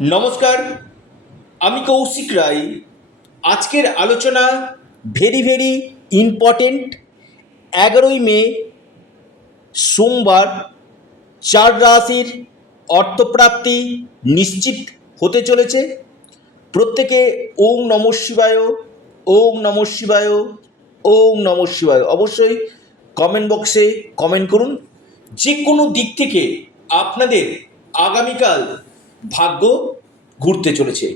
নমস্কার, আমি কৌশিক রায়। আজকের আলোচনা ভেরি ইম্পর্টেন্ট। 11ই মে সোমবার 4 রাশির অর্থপ্রাপ্তি নিশ্চিত হতে চলেছে। প্রত্যেকে ওম নমঃ শিবায়, ওম নমঃ শিবায়, ওম নমঃ শিবায় অবশ্যই কমেন্ট বক্সে কমেন্ট করুন। যে কোনো দিক থেকে আপনাদের আগামীকাল ভাগ্য ঘুরতে চলেছে।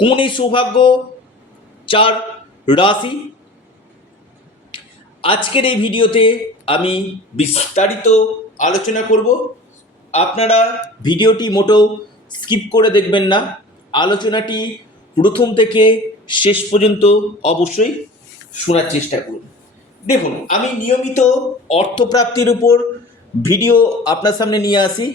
কোন এই সৌভাগ্য 4 রাশি, আজকের এই ভিডিওতে আমি বিস্তারিত আলোচনা করব। আপনারা ভিডিওটি মোটেও স্কিপ করে দেখবেন না, আলোচনাটি প্রথম থেকে শেষ পর্যন্ত অবশ্যই শোনার চেষ্টা করুন। দেখুন, আমি নিয়মিত অর্থপ্রাপ্তির উপর ভিডিও আপনার সামনে নিয়ে আসি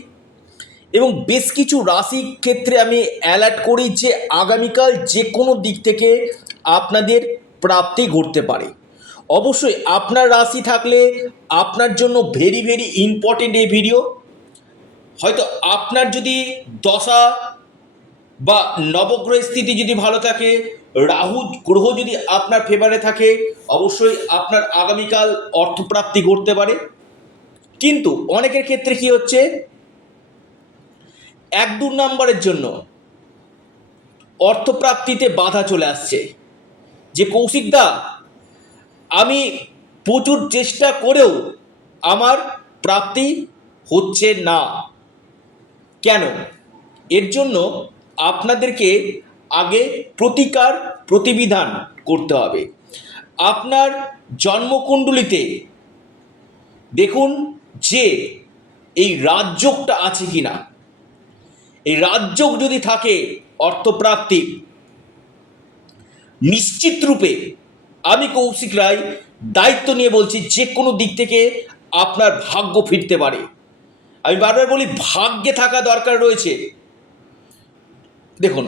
এবং বেশ কিছু রাশি ক্ষেত্রে আমি অ্যালার্ট করি যে আগামীকাল যে কোনো দিক থেকে আপনাদের প্রাপ্তি ঘটতে পারে। অবশ্যই আপনার রাশি থাকলে আপনার জন্য ভেরি ইম্পর্টেন্ট এই ভিডিও। হয়তো আপনার যদি দশা বা নবগ্রহের স্থিতি যদি ভালো থাকে, রাহু গ্রহ যদি আপনার ফেভারে থাকে, অবশ্যই আপনার আগামীকাল অর্থপ্রাপ্তি ঘটতে পারে। কিন্তু অনেকের ক্ষেত্রে কি হচ্ছে, 1-2 নম্বরের জন্য অর্থপ্রাপ্তিতে বাধা চলে আসছে। যে কৌশিকদা, আমি প্রচুর চেষ্টা করেও আমার প্রাপ্তি হচ্ছে না কেন? এর জন্য আপনাদেরকে আগে প্রতিবিধান করতে হবে। আপনার জন্মকুণ্ডলিতে দেখুন যে এই রাজযোগটা আছে কিনা। এই রাজযোগ যদি থাকে অর্থপ্রাপ্তি নিশ্চিত রূপে, আমি কৌশিক রায় দায়িত্ব নিয়ে বলছি, যে কোনো দিক থেকে আপনার ভাগ্য ফিরতে পারে। আমি বারবার বলি, ভাগ্যে থাকা দরকার রয়েছে। দেখুন,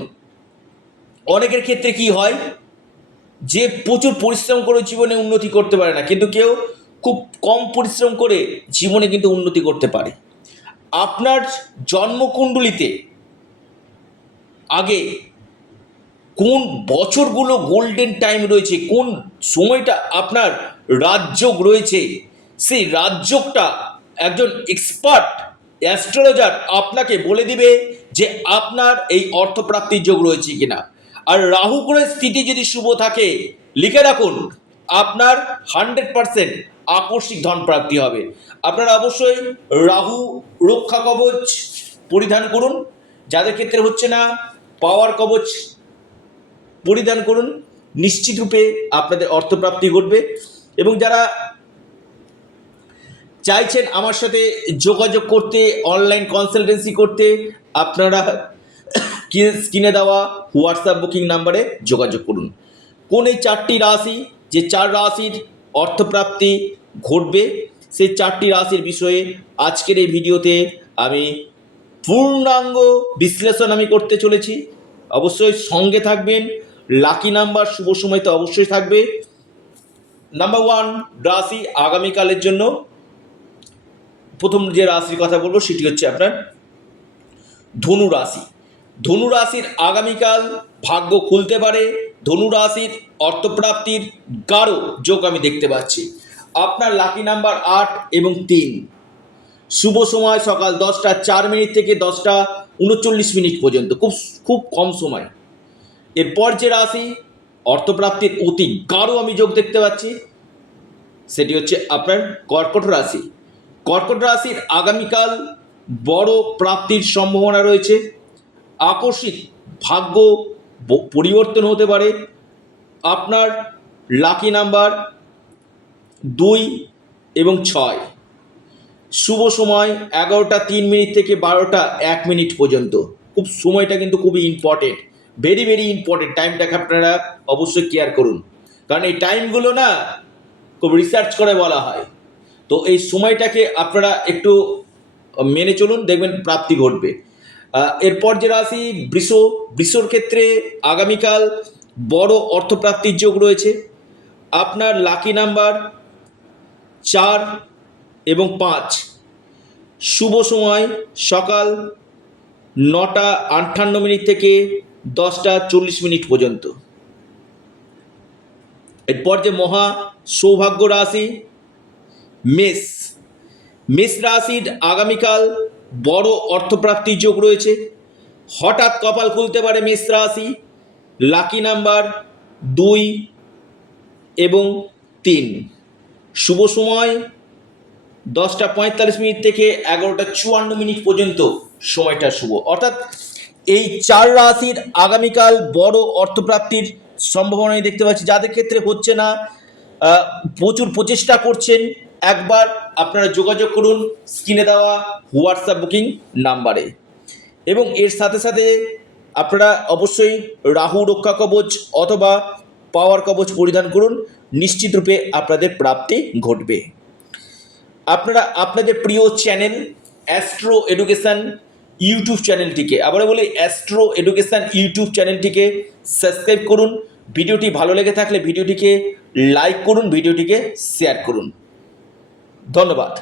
অনেকের ক্ষেত্রে কি হয় যে প্রচুর পরিশ্রম করে জীবনে উন্নতি করতে পারে না, কিন্তু কেউ খুব কম পরিশ্রম করে জীবনে কিন্তু উন্নতি করতে পারে। আপনার জন্মকুণ্ডলিতে আগে কোন বছরগুলো গোল্ডেন টাইম রয়েছে, কোন সময়টা আপনার রাজযোগ রয়েছে, সেই রাজযোগটা একজন এক্সপার্ট অ্যাস্ট্রোলজার আপনাকে বলে দিবে যে আপনার এই অর্থপ্রাপ্তির যোগ রয়েছে কিনা। আর রাহু গ্রহের স্থিতি যদি শুভ থাকে, লিখে রাখুন, আপনার 100% আকস্মিক ধন প্রাপ্তি হবে। আপনারা অবশ্যই রাহু রক্ষা কবচ পরিধান করুন। যাদের ক্ষেত্রে হচ্ছে না, পাওয়ার কবচ পরিধান করুন। নিশ্চিত রূপে আপনাদের অর্থপ্রাপ্তি ঘটবে। এবং যারা চাইছেন আমার সাথে যোগাযোগ করতে, অনলাইন কনসালটেন্সি করতে, আপনারা স্ক্রিনে দেওয়া হোয়াটসঅ্যাপ বুকিং নাম্বারে যোগাযোগ করুন। কোন এই 4টি রাশি, যে 4 রাশির অর্থপ্রাপ্তি ঘটবে, সেই 4টি রাশির বিষয়ে আজকের এই ভিডিওতে আমি পূর্ণাঙ্গ বিশ্লেষণ আমি করতে চলেছি। অবশ্যই সঙ্গে থাকবেন। লাকি নাম্বার শুভ সময় তো অবশ্যই থাকবে। নাম্বার 1 রাশি আগামীকালের জন্য প্রথম যে রাশির কথা বলবো সেটি হচ্ছে আপনার ধনু রাশি। ধনু রাশির আগামীকাল ভাগ্য খুলতে পারে। ধনু রাশির অর্থপ্রাপ্তির গাঢ় যোগ আমি দেখতে পাচ্ছি। আপনার লাকি নাম্বার 8 এবং 3। শুভ সময় সকাল 10টা 4 মিনিট থেকে 10টা 39 মিনিট পর্যন্ত, খুব কম সময়। এরপর যে রাশি অর্থপ্রাপ্তির অতি গাঢ় আমি যোগ দেখতে পাচ্ছি, সেটি হচ্ছে আপনার কর্কট রাশি। কর্কট রাশির আগামীকাল বড় প্রাপ্তির সম্ভাবনা রয়েছে। আকস্মিক ভাগ্য পরিবর্তন হতে পারে। আপনার লাকি নাম্বার 2 এবং 6। শুভ সময় 11টা 3 মিনিট থেকে 12টা 1 মিনিট পর্যন্ত। সময়টা কিন্তু খুবই ইম্পর্টেন্ট, ভেরি ইম্পর্টেন্ট। টাইমটাকে আপনারা অবশ্যই কেয়ার করুন, কারণ এই টাইমগুলো না খুব রিসার্চ করে বলা হয়। তো এই সময়টাকে আপনারা একটু মেনে চলুন, দেখবেন প্রাপ্তি ঘটবে। এরপর যে রাশি বৃষর ক্ষেত্রে আগামীকাল বড় অর্থপ্রাপ্তির যোগ রয়েছে। আপনার লাকি নাম্বার 4 এবং 5। শুভ সময় সকাল 9:58 থেকে 10:40 পর্যন্ত। এরপর যে মহা সৌভাগ্য রাশি মেষ। মেষ রাশির আগামীকাল বড় অর্থপ্রাপ্তির যোগ রয়েছে। হঠাৎ কপাল খুলতে পারে মেষ রাশি। লাকি নাম্বার 2 এবং 3। শুভ সময় 10:45 থেকে 11:54 পর্যন্ত সময়টা শুভ। অর্থাৎ এই 4 রাশির আগামীকাল বড় অর্থপ্রাপ্তির সম্ভাবনাই দেখতে পাচ্ছি। যাদের ক্ষেত্রে হচ্ছে না, প্রচুর প্রচেষ্টা করছেন, একবার আপনারা যোগাযোগ করুন স্ক্রিনে দেওয়া হোয়াটসঅ্যাপ বুকিং নাম্বারে। এবং এর সাথে সাথে আপনারা অবশ্যই রাহু রক্ষা কবচ অথবা পাওয়ার কবচ পরিধান করুন, নিশ্চিত রূপে আপনাদের প্রাপ্তি ঘটবে। আপনারা আপনাদের প্রিয় চ্যানেল অ্যাস্ট্রো এডুকেশান ইউটিউব চ্যানেলটিকে, আবার বলি অ্যাস্ট্রো এডুকেশান ইউটিউব চ্যানেলটিকে সাবস্ক্রাইব করুন। ভিডিওটি ভালো লেগে থাকলে ভিডিওটিকে লাইক করুন, ভিডিওটিকে শেয়ার করুন। ধন্যবাদ।